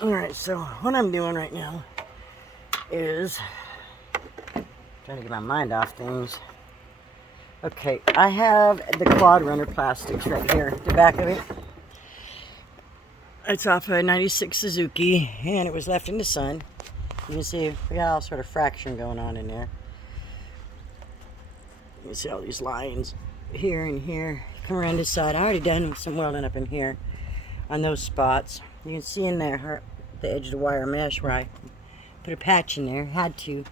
Alright, so what I'm doing right now is trying to get my mind off things. Okay, I have the quad runner plastics right here, the back of it. It's off a 96 Suzuki, and it was left in the sun. You can see we got all sort of fraction going on in there. You can see all these lines here and here. Come around this side. I already done some welding up in here on those spots. You can see in there the edge of the wire mesh where I put a patch in there. Had to.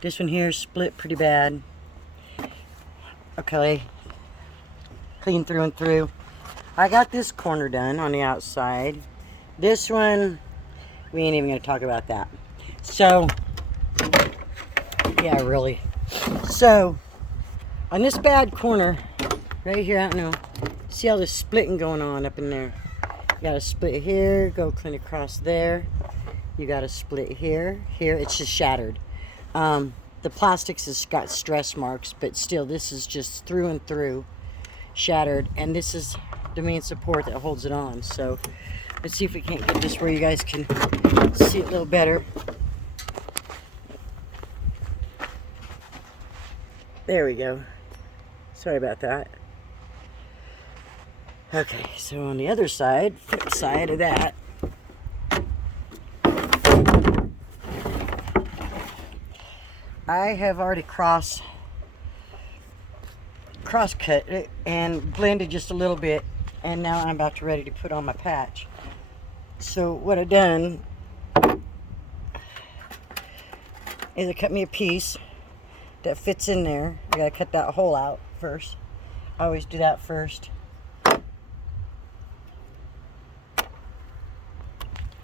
This one here split pretty bad. Okay, clean through and through. I got this corner done on the outside. This one, we ain't even gonna talk about that. So, yeah, really. So, on this bad corner, right here, I don't know, see all this splitting going on up in there. You got a split here, go clean across there. You got a split here, here, it's just shattered. The plastics has got stress marks, but still, this is just through and through shattered, and this is the main support that holds it on. So, let's see if we can't get this where you guys can see it a little better. There we go. Sorry about that. Okay, so on the other side, flip side of that, I have already cross cut it and blended just a little bit, and now I'm about to ready to put on my patch. So what I've done is I cut me a piece that fits in there. I gotta cut that hole out first. I always do that first.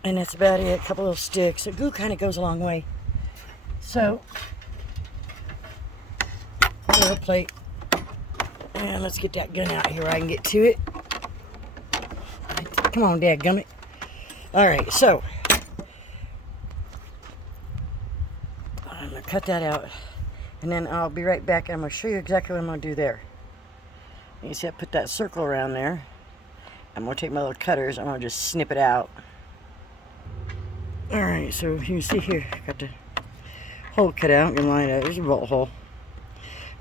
And that's about it. A couple little sticks. The glue kind of goes a long way. So, little plate. And let's get that gun out here where I can get to it. Come on, dadgummit. Alright, so I'm going to cut that out. And then I'll be right back. I'm going to show you exactly what I'm going to do there. You see I put that circle around there. I'm going to take my little cutters. I'm going to just snip it out. Alright, so you can see here, I got the hole cut out and lined out. There's a bolt hole.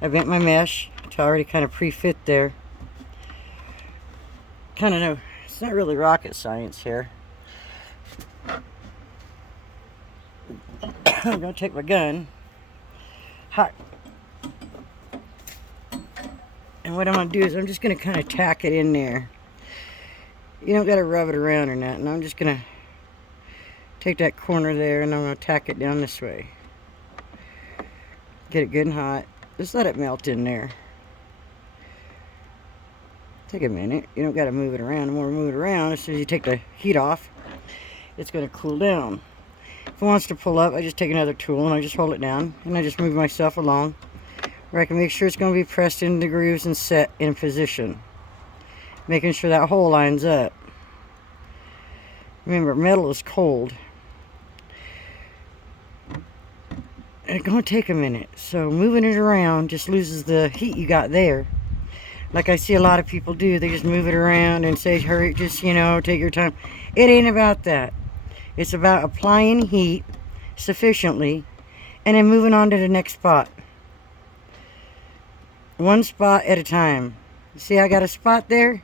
I bent my mesh. It's already kind of pre-fit there. Kind of know, it's not really rocket science here. I'm going to take my gun. Hot. And what I'm going to do is I'm just going to kind of tack it in there. You don't got to rub it around or nothing. I'm just going to take that corner there and I'm going to tack it down this way. Get it good and hot. Just let it melt in there. Take a minute. You don't got to move it around. The more you move it around, as soon as you take the heat off, it's going to cool down. If it wants to pull up, I just take another tool and I just hold it down and I just move myself along where I can make sure it's going to be pressed into the grooves and set in position. Making sure that hole lines up. Remember, metal is cold. It's going to take a minute, so moving it around just loses the heat you got there. Like I see a lot of people do, they just move it around and say, hurry, just, you know, take your time. It ain't about that. It's about applying heat sufficiently and then moving on to the next spot. One spot at a time. See, I got a spot there.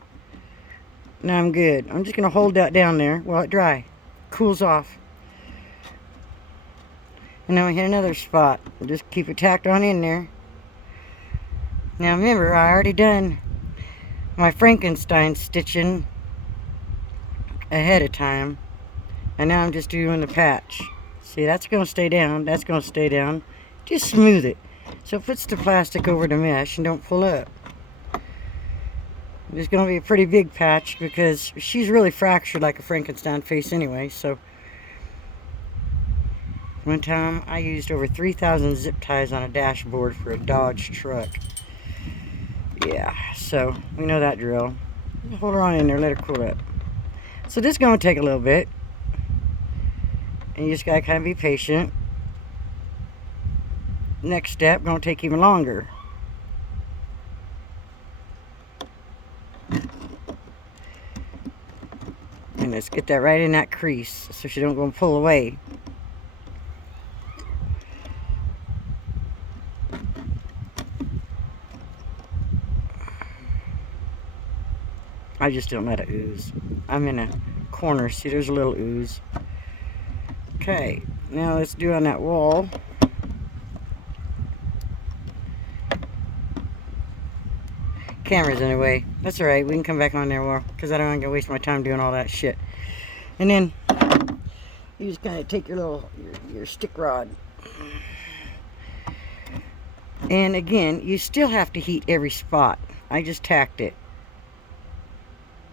Now I'm good. I'm just going to hold that down there while it dry. Cools off. And now we hit another spot. Just keep it tacked on in there. Now remember, I already done my Frankenstein stitching ahead of time. And now I'm just doing the patch. See, that's going to stay down. That's going to stay down. Just smooth it. So it puts the plastic over the mesh and don't pull up. It's going to be a pretty big patch because she's really fractured like a Frankenstein face anyway. So one time I used over 3,000 zip ties on a dashboard for a Dodge truck. Yeah, so we know that drill. Hold her on in there, let her cool up. So this is going to take a little bit. And you just got to kind of be patient. Next step, going to take even longer. And And let's get that right in that crease so she don't go and pull away. I just don't let it ooze. I'm in a corner. See, there's a little ooze. Okay, now let's do on that wall. Camera's in the way. That's alright, we can come back on there more, because I don't want to waste my time doing all that shit. And then you just kind of take your your stick rod. And again, you still have to heat every spot. I just tacked it.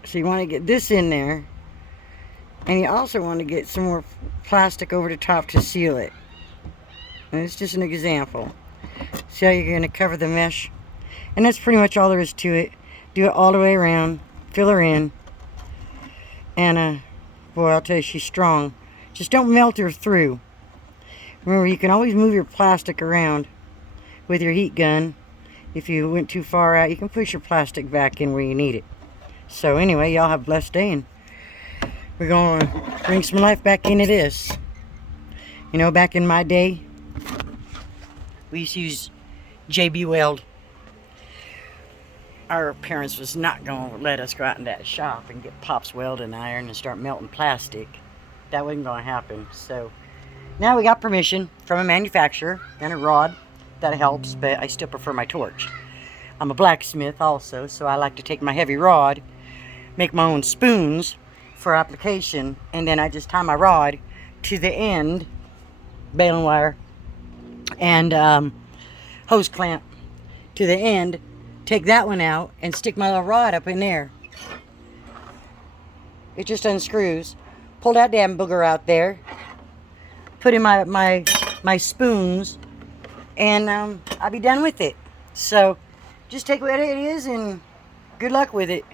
So you want to get this in there. And you also want to get some more plastic over the top to seal it. And it's just an example. See how you're going to cover the mesh? And that's pretty much all there is to it. Do it all the way around. Fill her in. And, boy, I'll tell you, she's strong. Just don't melt her through. Remember, you can always move your plastic around with your heat gun. If you went too far out, you can push your plastic back in where you need it. So anyway, y'all have a blessed day, and we're going to bring some life back into this. You know, back in my day, we used to use JB Weld. Our parents was not going to let us go out in that shop and get Patch Weld and iron and start melting plastic. That wasn't going to happen. So now we got permission from a manufacturer and a rod. That helps, but I still prefer my torch. I'm a blacksmith also, so I like to take my heavy rod, make my own spoons for application, and then I just tie my rod to the end, baling wire, and hose clamp to the end, take that one out, and stick my little rod up in there. It just unscrews. Pull that damn booger out there, put in my spoons, and I'll be done with it. So just take what it is and good luck with it.